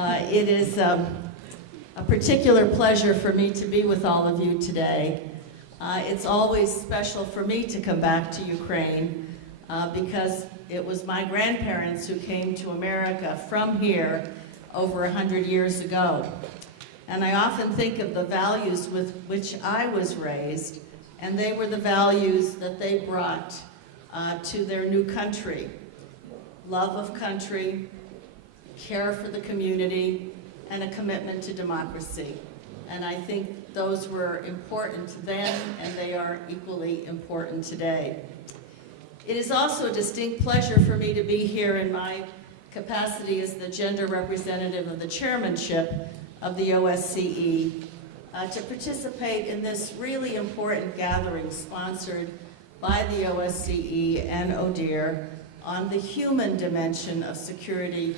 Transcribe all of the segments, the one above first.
It is a particular pleasure for me to be with all of you today. It's always special for me to come back to Ukraine because it was my grandparents who came to America from here over 100 years ago. And I often think of the values with which I was raised, and they were the values that they brought to their new country. Love of country, care for the community, and a commitment to democracy. And I think those were important then, and they are equally important today. It is also a distinct pleasure for me to be here in my capacity as the gender representative of the chairmanship of the OSCE to participate in this really important gathering sponsored by the OSCE and ODIHR on the human dimension of security,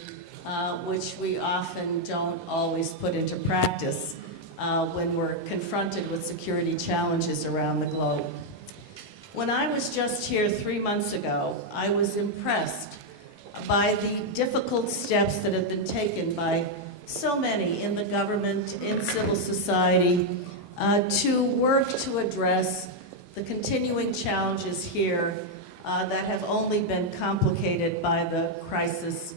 which we often don't always put into practice when we're confronted with security challenges around the globe. When I was just here 3 months ago, I was impressed by the difficult steps that have been taken by so many in the government, in civil society, to work to address the continuing challenges here that have only been complicated by the crisis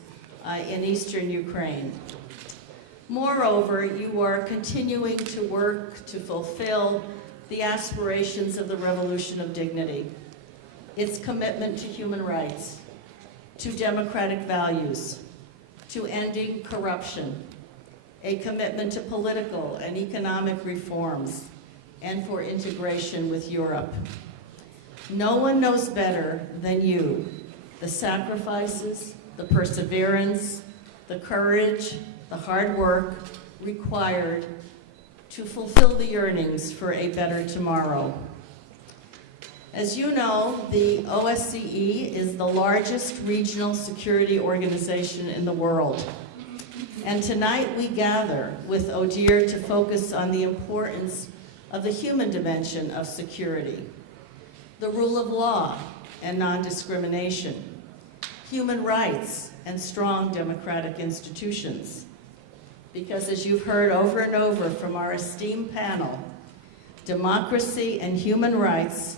in eastern Ukraine. Moreover, you are continuing to work to fulfill the aspirations of the Revolution of Dignity, its commitment to human rights, to democratic values, to ending corruption, a commitment to political and economic reforms, and for integration with Europe. No one knows better than you the sacrifices, the perseverance, the courage, the hard work required to fulfill the yearnings for a better tomorrow. As you know, the OSCE is the largest regional security organization in the world. And tonight we gather with ODIHR to focus on the importance of the human dimension of security, the rule of law and non-discrimination, human rights and strong democratic institutions. Because as you've heard over and over from our esteemed panel, democracy and human rights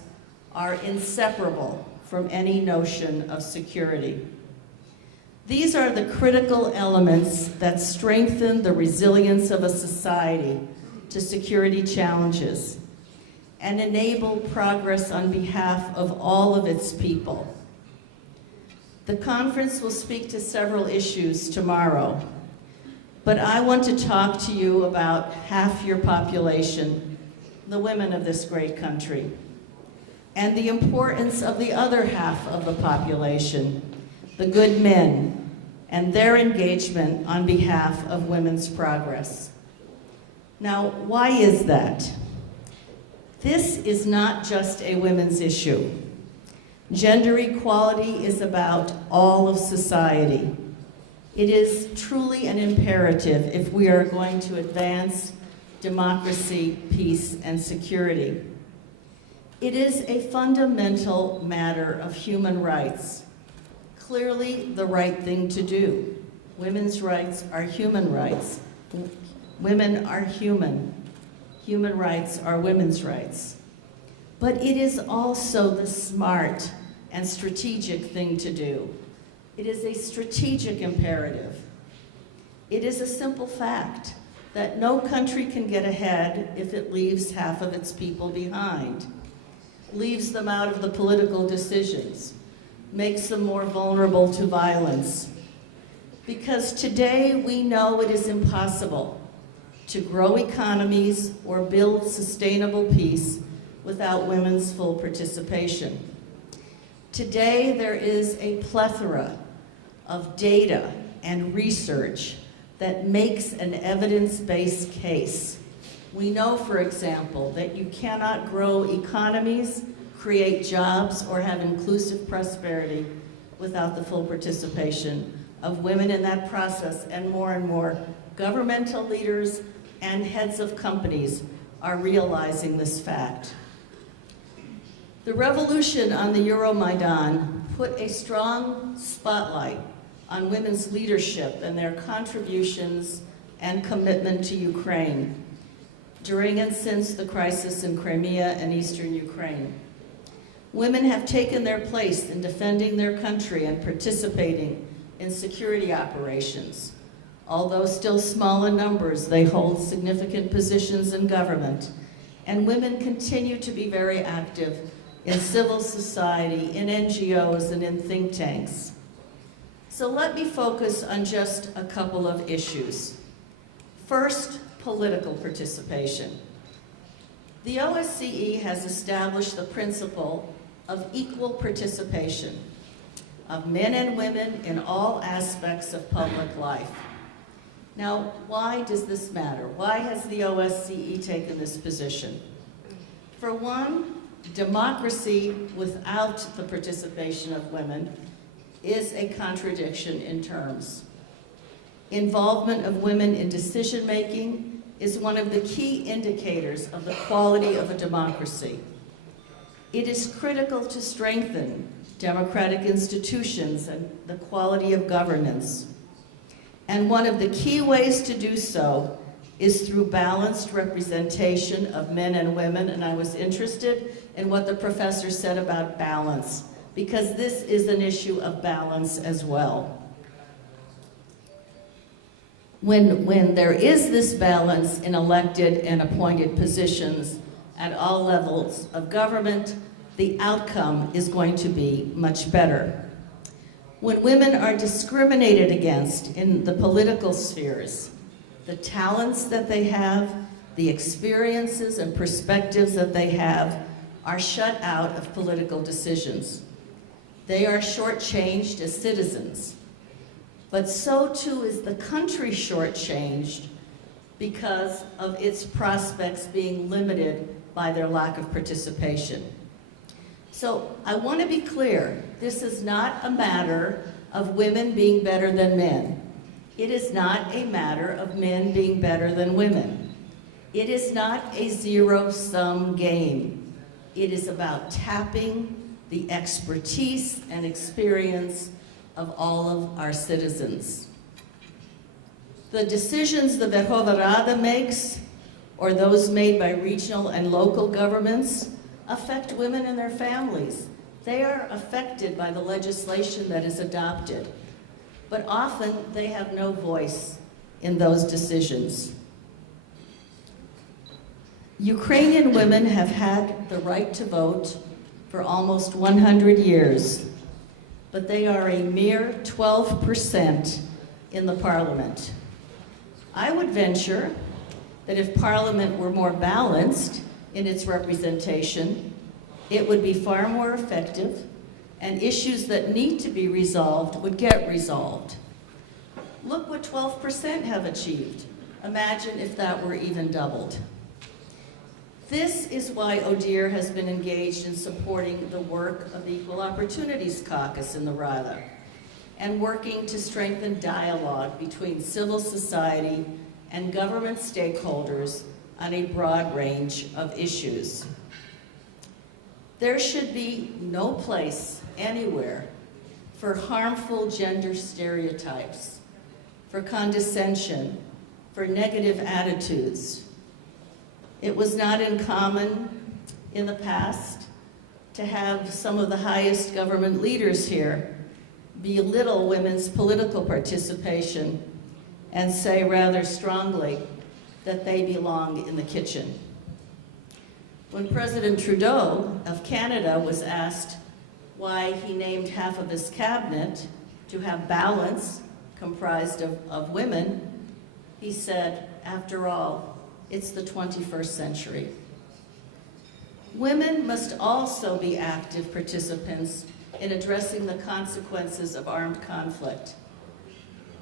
are inseparable from any notion of security. These are the critical elements that strengthen the resilience of a society to security challenges and enable progress on behalf of all of its people. The conference will speak to several issues tomorrow, but I want to talk to you about half your population, the women of this great country, and the importance of the other half of the population, the good men, and their engagement on behalf of women's progress. Now, why is that? This is not just a women's issue. Gender equality is about all of society. It is truly an imperative if we are going to advance democracy, peace, and security. It is a fundamental matter of human rights. Clearly the right thing to do. Women's rights are human rights. Women are human. Human rights are women's rights. But it is also the smart and strategic thing to do. It is a strategic imperative. It is a simple fact that no country can get ahead if it leaves half of its people behind, leaves them out of the political decisions, makes them more vulnerable to violence. Because today we know it is impossible to grow economies or build sustainable peace without women's full participation. Today there is a plethora of data and research that makes an evidence-based case. We know, for example, that you cannot grow economies, create jobs, or have inclusive prosperity without the full participation of women in that process, and more governmental leaders and heads of companies are realizing this fact. The revolution on the Euromaidan put a strong spotlight on women's leadership and their contributions and commitment to Ukraine during and since the crisis in Crimea and eastern Ukraine. Women have taken their place in defending their country and participating in security operations. Although still small in numbers, they hold significant positions in government, and women continue to be very active in civil society, in NGOs, and in think tanks. So let me focus on just a couple of issues. First, political participation. The OSCE has established the principle of equal participation of men and women in all aspects of public life. Now, why does this matter? Why has the OSCE taken this position? For one, democracy without the participation of women is a contradiction in terms. Involvement of women in decision-making is one of the key indicators of the quality of a democracy. It is critical to strengthen democratic institutions and the quality of governance. And one of the key ways to do so is through balanced representation of men and women, and I was interested in what the professor said about balance, because this is an issue of balance as well. When there is this balance in elected and appointed positions at all levels of government, the outcome is going to be much better. When women are discriminated against in the political spheres, the talents that they have, the experiences and perspectives that they have are shut out of political decisions. They are shortchanged as citizens. But so too is the country shortchanged because of its prospects being limited by their lack of participation. So I want to be clear, this is not a matter of women being better than men. It is not a matter of men being better than women. It is not a zero-sum game. It is about tapping the expertise and experience of all of our citizens. The decisions the Verkhovna Rada makes, or those made by regional and local governments, affect women and their families. They are affected by the legislation that is adopted, but often they have no voice in those decisions. Ukrainian women have had the right to vote for almost 100 years, but they are a mere 12% in the parliament. I would venture that if parliament were more balanced in its representation, it would be far more effective, and issues that need to be resolved would get resolved. Look what 12% have achieved. Imagine if that were even doubled. This is why ODIHR has been engaged in supporting the work of the Equal Opportunities Caucus in the Rada and working to strengthen dialogue between civil society and government stakeholders on a broad range of issues. There should be no place anywhere for harmful gender stereotypes, for condescension, for negative attitudes. It was not uncommon in the past to have some of the highest government leaders here belittle women's political participation and say rather strongly that they belong in the kitchen. When President Trudeau of Canada was asked why he named half of his cabinet to have balance comprised of women, he said, after all, it's the 21st century. Women must also be active participants in addressing the consequences of armed conflict,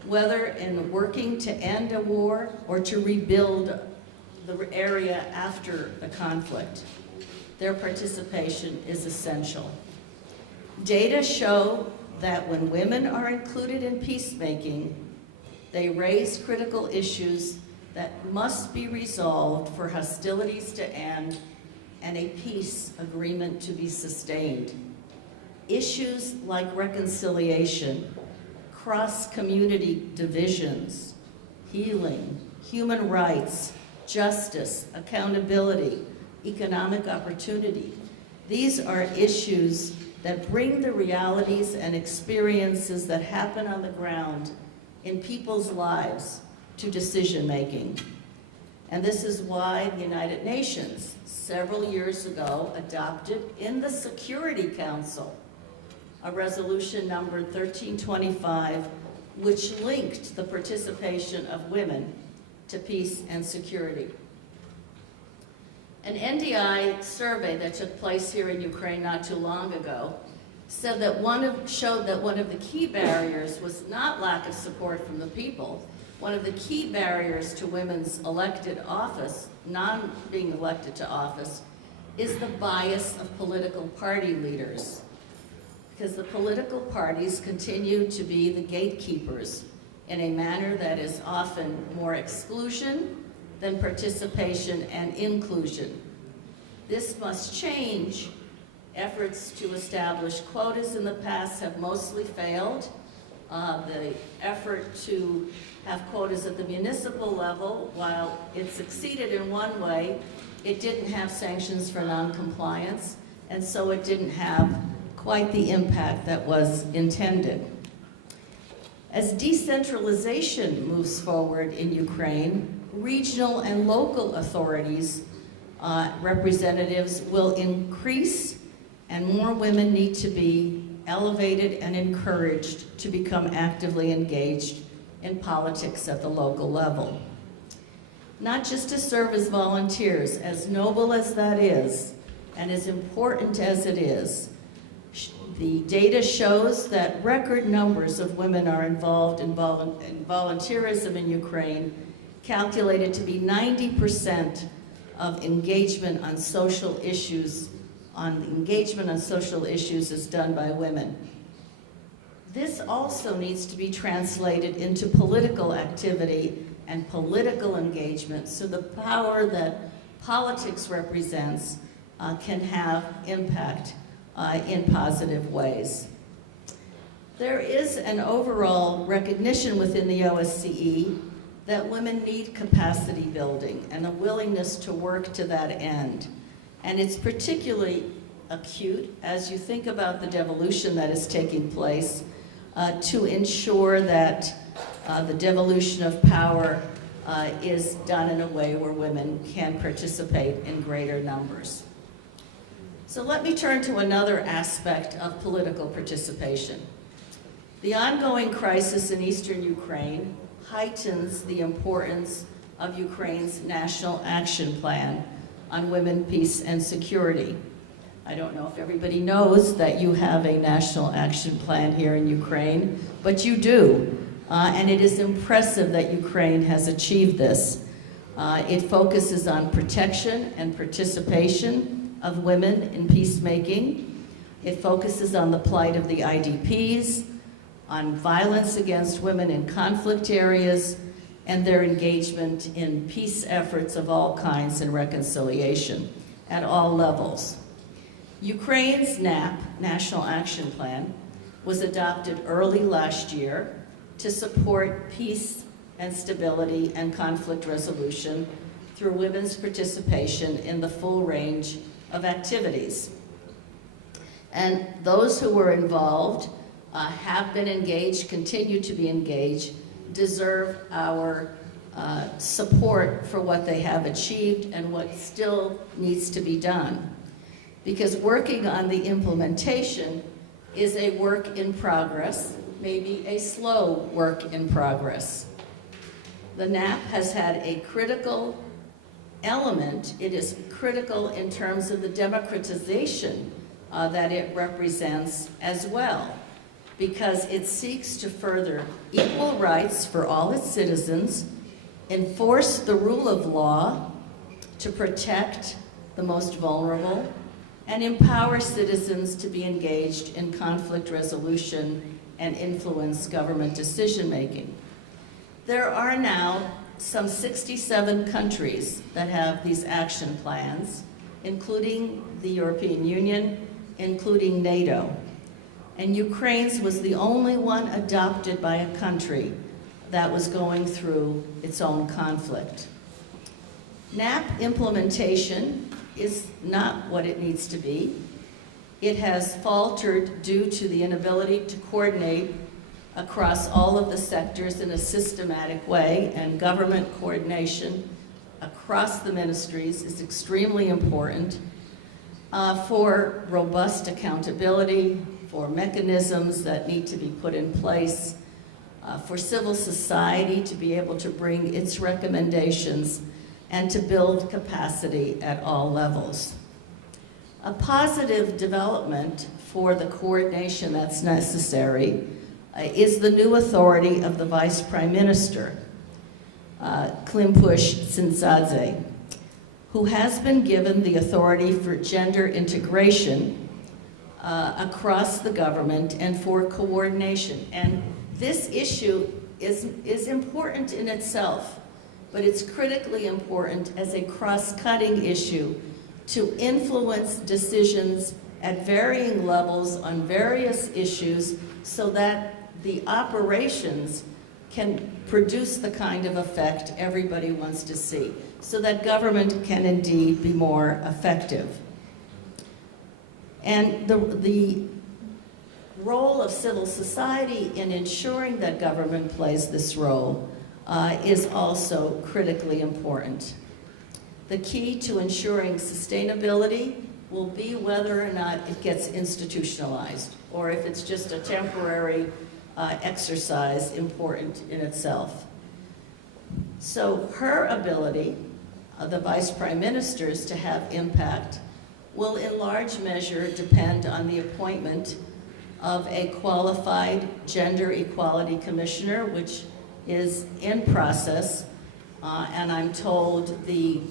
whether in working to end a war or to rebuild the area after the conflict. Their participation is essential. Data show that when women are included in peacemaking, they raise critical issues that must be resolved for hostilities to end and a peace agreement to be sustained. Issues like reconciliation, cross-community divisions, healing, human rights, justice, accountability, economic opportunity. These are issues that bring the realities and experiences that happen on the ground in people's lives to decision-making. And this is why the United Nations, several years ago, adopted in the Security Council a resolution number 1325, which linked the participation of women to peace and security. An NDI survey that took place here in Ukraine not too long ago showed that one of the key barriers was not lack of support from the people. One of the key barriers to women's elected office, being elected to office, is the bias of political party leaders. Because the political parties continue to be the gatekeepers in a manner that is often more exclusion than participation and inclusion. This must change. Efforts to establish quotas in the past have mostly failed. The effort to have quotas at the municipal level, while it succeeded in one way, it didn't have sanctions for non-compliance, and so it didn't have quite the impact that was intended. As decentralization moves forward in Ukraine, regional and local authorities, representatives will increase, and more women need to be elevated and encouraged to become actively engaged in politics at the local level. Not just to serve as volunteers, as noble as that is, and as important as it is, the data shows that record numbers of women are involved in volunteerism in Ukraine, calculated to be 90% of engagement on social issues. Engagement on social issues is done by women. This also needs to be translated into political activity and political engagement, so the power that politics represents can have impact in positive ways. There is an overall recognition within the OSCE that women need capacity building and a willingness to work to that end. And it's particularly acute as you think about the devolution that is taking place to ensure that the devolution of power is done in a way where women can participate in greater numbers. So let me turn to another aspect of political participation. The ongoing crisis in eastern Ukraine heightens the importance of Ukraine's National Action Plan on Women, Peace, and Security. I don't know if everybody knows that you have a National Action Plan here in Ukraine, but you do. And it is impressive that Ukraine has achieved this. It focuses on protection and participation of women in peacemaking. It focuses on the plight of the IDPs, on violence against women in conflict areas, and their engagement in peace efforts of all kinds and reconciliation at all levels. Ukraine's NAP, National Action Plan, was adopted early last year to support peace and stability and conflict resolution through women's participation in the full range of activities. And those who were involved have been engaged, continue to be engaged, deserve our support for what they have achieved and what still needs to be done. Because working on the implementation is a work in progress, maybe a slow work in progress. The NAP has had a critical element. It is critical in terms of the democratization that it represents as well, because it seeks to further equal rights for all its citizens, enforce the rule of law to protect the most vulnerable, and empower citizens to be engaged in conflict resolution and influence government decision-making. There are now some 67 countries that have these action plans, including the European Union, including NATO. and Ukraine's was the only one adopted by a country that was going through its own conflict. NAP implementation is not what it needs to be. It has faltered due to the inability to coordinate across all of the sectors in a systematic way, and government coordination across the ministries is extremely important for robust accountability, for mechanisms that need to be put in place, for civil society to be able to bring its recommendations and to build capacity at all levels. A positive development for the coordination that's necessary is the new authority of the Vice Prime Minister, Klimpush Tsindzadze, who has been given the authority for gender integration across the government and for coordination. And this issue is important in itself, but it's critically important as a cross-cutting issue to influence decisions at varying levels on various issues so that the operations can produce the kind of effect everybody wants to see, so that government can indeed be more effective. And the role of civil society in ensuring that government plays this role is also critically important. The key to ensuring sustainability will be whether or not it gets institutionalized, or if it's just a temporary exercise important in itself. So her ability, the Vice Prime Minister's, to have impact will in large measure depend on the appointment of a qualified gender equality commissioner, which is in process, and I'm told the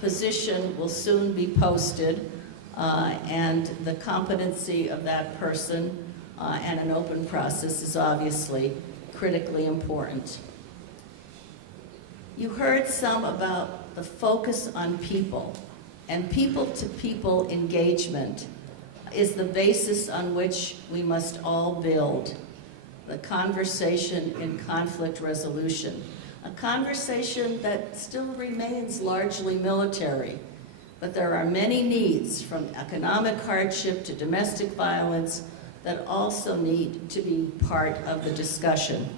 position will soon be posted, and the competency of that person and an open process is obviously critically important. You heard some about the focus on people, and people-to-people engagement is the basis on which we must all build the conversation in conflict resolution, a conversation that still remains largely military, but there are many needs, from economic hardship to domestic violence, that also need to be part of the discussion.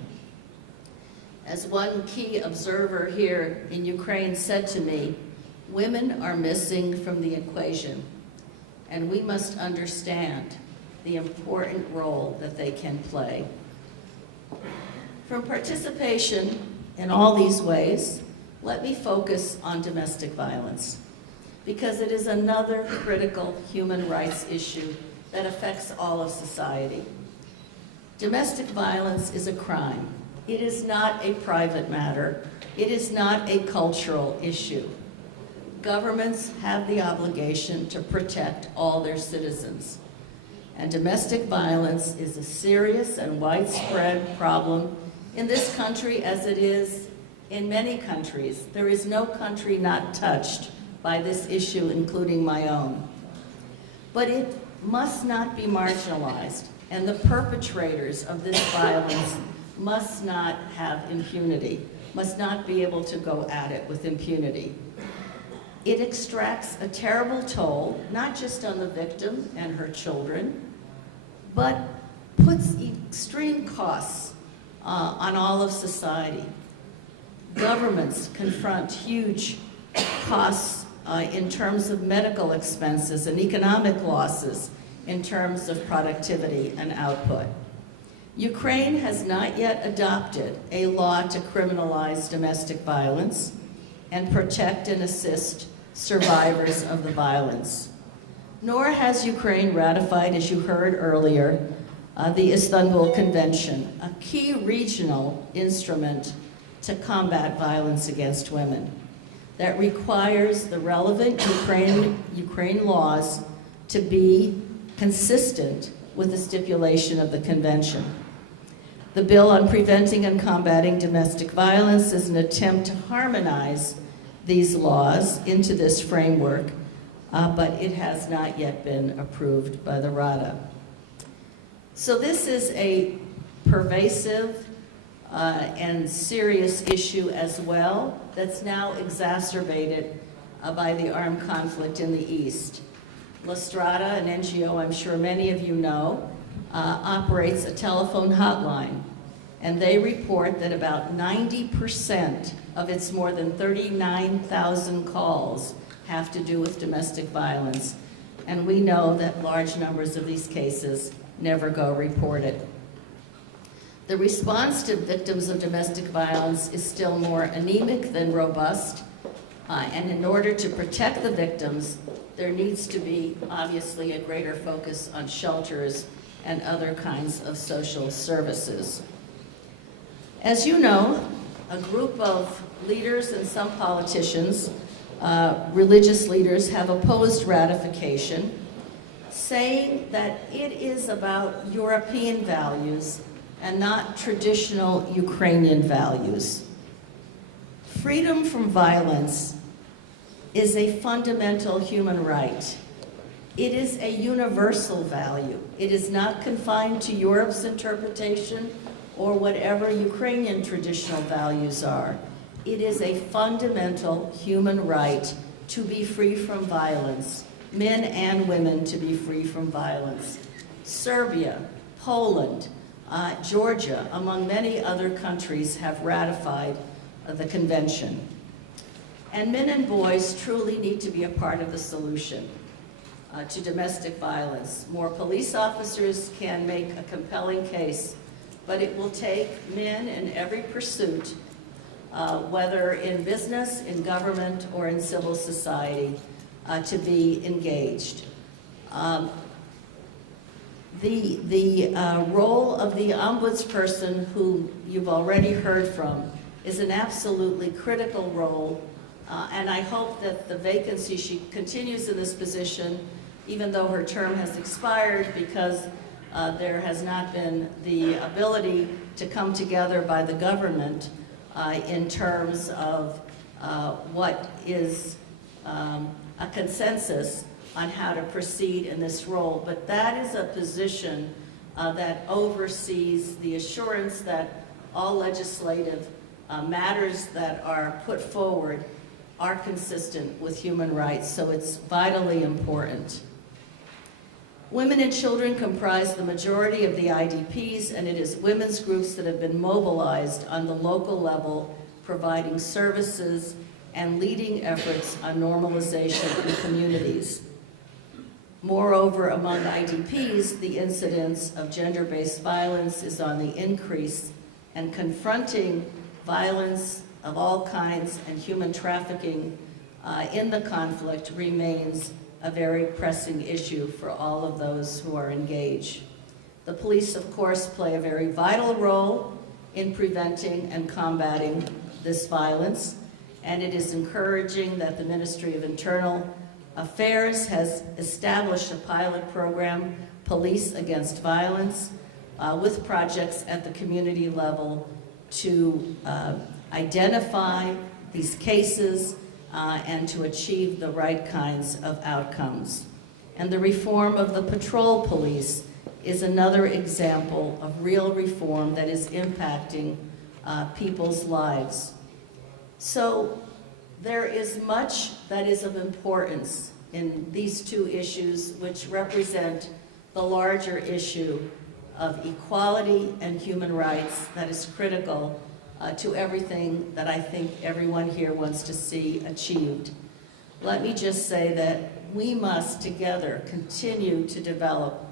As one key observer here in Ukraine said to me, women are missing from the equation, and we must understand the important role that they can play. From participation in all these ways, let me focus on domestic violence, because it is another critical human rights issue that affects all of society. Domestic violence is a crime. It is not a private matter. It is not a cultural issue. Governments have the obligation to protect all their citizens. And domestic violence is a serious and widespread problem in this country as it is in many countries. There is no country not touched by this issue, including my own. But it must not be marginalized, and the perpetrators of this violence must not have impunity, must not be able to go at it with impunity. It extracts a terrible toll, not just on the victim and her children, but puts extreme costs on all of society. Governments confront huge costs in terms of medical expenses and economic losses in terms of productivity and output. Ukraine has not yet adopted a law to criminalize domestic violence and protect and assist survivors of the violence. Nor has Ukraine ratified, as you heard earlier, the Istanbul Convention, a key regional instrument to combat violence against women that requires the relevant Ukraine laws to be consistent with the stipulation of the convention. The bill on preventing and combating domestic violence is an attempt to harmonize these laws into this framework, but it has not yet been approved by the Rada. So this is a pervasive and serious issue as well that's now exacerbated by the armed conflict in the East. La Strada, an NGO I'm sure many of you know, operates a telephone hotline, and they report that about 90% of its more than 39,000 calls have to do with domestic violence, and we know that large numbers of these cases never go reported. The response to victims of domestic violence is still more anemic than robust, and in order to protect the victims, there needs to be obviously a greater focus on shelters and other kinds of social services. As you know, a group of leaders and some politicians, religious leaders, have opposed ratification, saying that it is about European values and not traditional Ukrainian values. Freedom from violence is a fundamental human right. It is a universal value. It is not confined to Europe's interpretation or whatever Ukrainian traditional values are. It is a fundamental human right to be free from violence, men and women to be free from violence. Serbia, Poland, Georgia, among many other countries, have ratified the convention. And men and boys truly need to be a part of the solution to domestic violence. More police officers can make a compelling case, but it will take men in every pursuit, whether in business, in government, or in civil society, to be engaged. The role of the ombudsperson, who you've already heard from, is an absolutely critical role, and I hope that the vacancy, she continues in this position, even though her term has expired, because there has not been the ability to come together by the government in terms of what is a consensus on how to proceed in this role. But that is a position that oversees the assurance that all legislative matters that are put forward are consistent with human rights, so it's vitally important. Women and children comprise the majority of the IDPs, and it is women's groups that have been mobilized on the local level, providing services and leading efforts on normalization in communities. Moreover, among IDPs, the incidence of gender-based violence is on the increase, and confronting violence of all kinds and human trafficking in the conflict remains a very pressing issue for all of those who are engaged. The police, of course, play a very vital role in preventing and combating this violence, and it is encouraging that the Ministry of Internal Affairs has established a pilot program, Police Against Violence, with projects at the community level to identify these cases and to achieve the right kinds of outcomes. And the reform of the patrol police is another example of real reform that is impacting people's lives. So there is much that is of importance in these two issues, which represent the larger issue of equality and human rights that is critical to everything that I think everyone here wants to see achieved. Let me just say that we must together continue to develop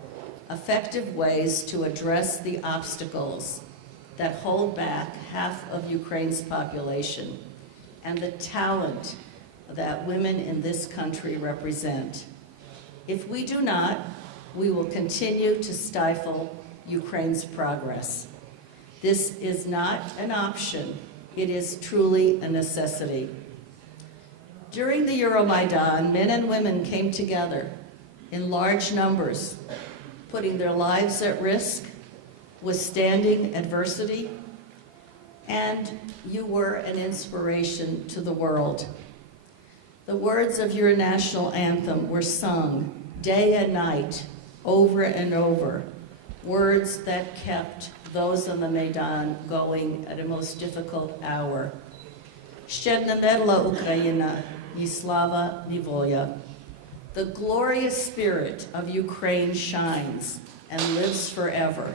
effective ways to address the obstacles that hold back half of Ukraine's population and the talent that women in this country represent. If we do not, we will continue to stifle Ukraine's progress. This is not an option. It is truly a necessity. During the Euromaidan, men and women came together in large numbers, putting their lives at risk, withstanding adversity, and you were an inspiration to the world. The words of your national anthem were sung day and night, over and over, words that kept those on the Maidan going at a most difficult hour. Shednavedla Ukraina, Yislava Nivoya. The glorious spirit of Ukraine shines and lives forever.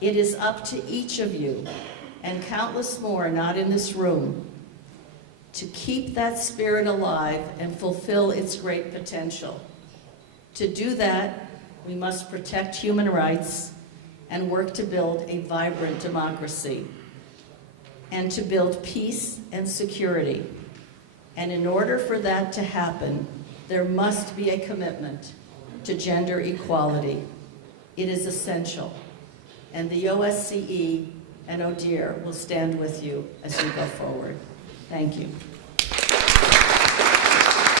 It is up to each of you, and countless more not in this room, to keep that spirit alive and fulfill its great potential. To do that, we must protect human rights and work to build a vibrant democracy and to build peace and security. And in order for that to happen, there must be a commitment to gender equality. It is essential. And the OSCE and ODIHR will stand with you as you go forward. Thank you.